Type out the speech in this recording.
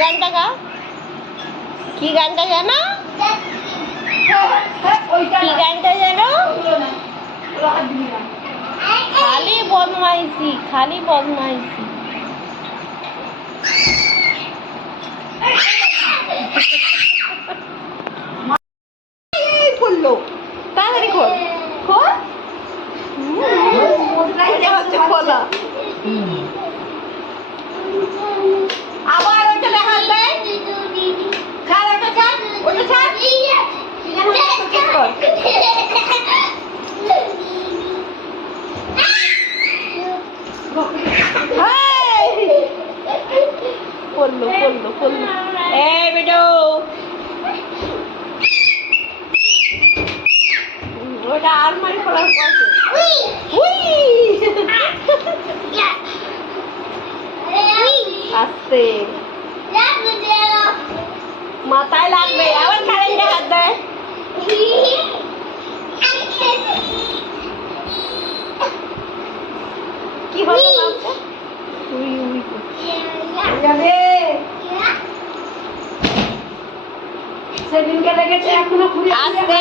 গানটা গা কি গানটা জানো? কি গানটা জানো? খালি বদমাইশি খালি বদমাইশি। এই পড়ল। তাড়াতাড়ি খোল। খোল। হচ্ছে খোলা আবার ওটা দেখাল দেয় ছাড় ওটা ছাড় ওটা ছাড় হেই! পড়ল পড়ল পড়ল এই বেটো ওটা আলমারি খোলার উই! আস্তে। মাথায় লাগবে। আবার কারেন্টে হাত দেয়। কি হলো বাবু? উই উই সেদিনকে লেগেছে এখনও ঘুরে আস্তে।